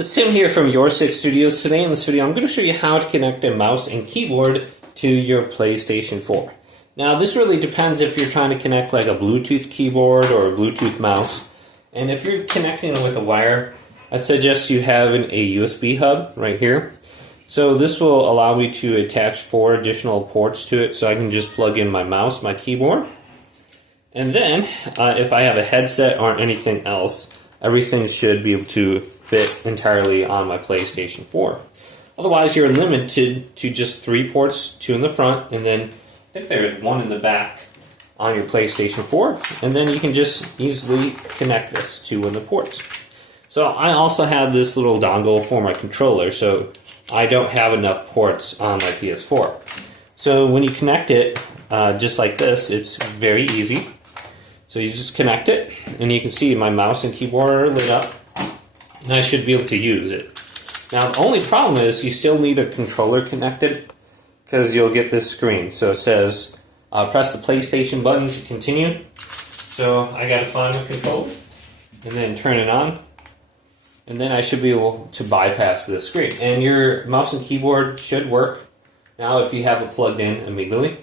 is Tim here from Your Six Studios. Today in this video I'm going to show you how to connect a mouse and keyboard to your PlayStation 4. Now this really depends if you're trying to connect like a Bluetooth keyboard or a Bluetooth mouse. And if you're connecting with a wire, I suggest you having a USB hub right here. So this will allow me to attach 4 additional ports to it, so I can just plug in my mouse, my keyboard. And then if I have a headset or anything else, everything should be able to fit entirely on my PlayStation 4. Otherwise, you're limited to just 3 ports, 2 in the front, and then I think there's 1 in the back on your PlayStation 4. And then you can just easily connect this to one of the ports. So I also have this little dongle for my controller, so I don't have enough ports on my PS4. So when you connect it, just like this, it's very easy. So you just connect it, and you can see my mouse and keyboard are lit up, and I should be able to use it. Now the only problem is you still need a controller connected, because you'll get this screen. So it says, press the PlayStation button to continue. So I gotta find the controller, and then turn it on. And then I should be able to bypass the screen. And your mouse and keyboard should work now if you have it plugged in immediately.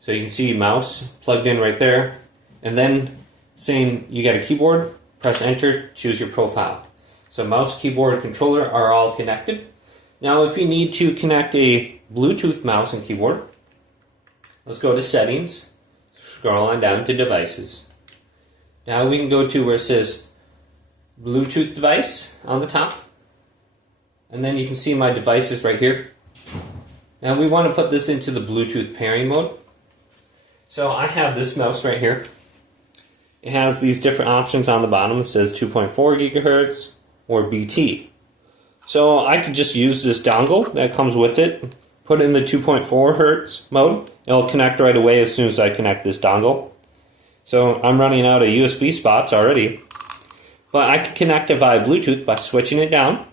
So you can see mouse plugged in right there. And then saying you got a keyboard, press enter, choose your profile. So mouse, keyboard, controller are all connected. Now if you need to connect a Bluetooth mouse and keyboard, let's go to settings, scroll on down to devices. Now we can go to where it says Bluetooth device on the top, and then you can see my devices right here. Now we want to put this into the Bluetooth pairing mode. So I have this mouse right here. It has these different options on the bottom. It says 2.4 gigahertz or BT. So I could just use this dongle that comes with it, put it in the 2.4 hertz mode. It'll connect right away as soon as I connect this dongle. So I'm running out of USB spots already. But I can connect it via Bluetooth by switching it down,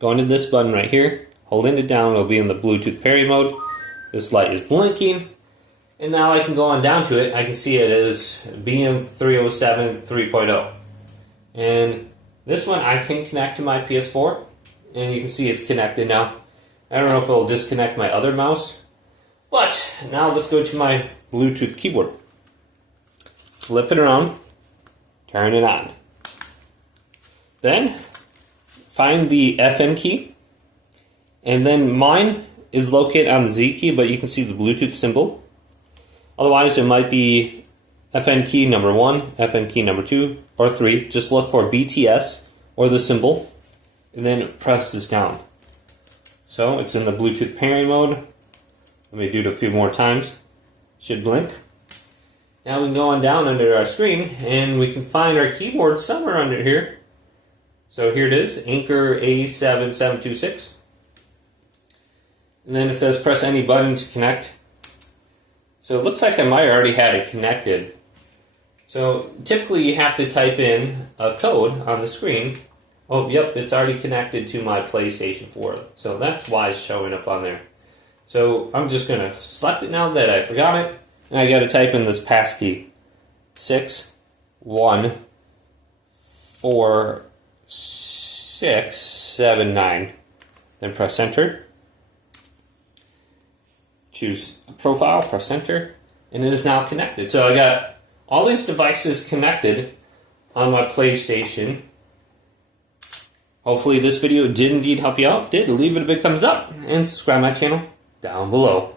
going to this button right here, holding it down, it'll be in the Bluetooth pairing mode. This light is blinking, and now I can go on down to it. I can see it is BM307 3.0. And this one I can connect to my PS4, and you can see it's connected now. I don't know if it'll disconnect my other mouse, but now let's go to my Bluetooth keyboard. Flip it around, turn it on. Then find the FN key, and then mine is located on the Z key, but you can see the Bluetooth symbol. Otherwise it might be FN key number 1, FN key number 2, or 3. Just look for BTS or the symbol, and then press this down. So it's in the Bluetooth pairing mode. Let me do it a few more times. Should blink. Now we can go on down under our screen, and we can find our keyboard somewhere under here. So here it is, Anchor A7726. And then it says press any button to connect. So it looks like I might already had it connected. So typically you have to type in a code on the screen. Oh, yep, it's already connected to my PlayStation 4. So that's why it's showing up on there. So I'm just going to select it now that I forgot it. And I got to type in this passkey. 61469. Then press enter. Choose a profile, press enter, and it is now connected. So I got all these devices connected on my PlayStation. Hopefully this video did indeed help you out. If it did, leave it a big thumbs up and subscribe to my channel down below.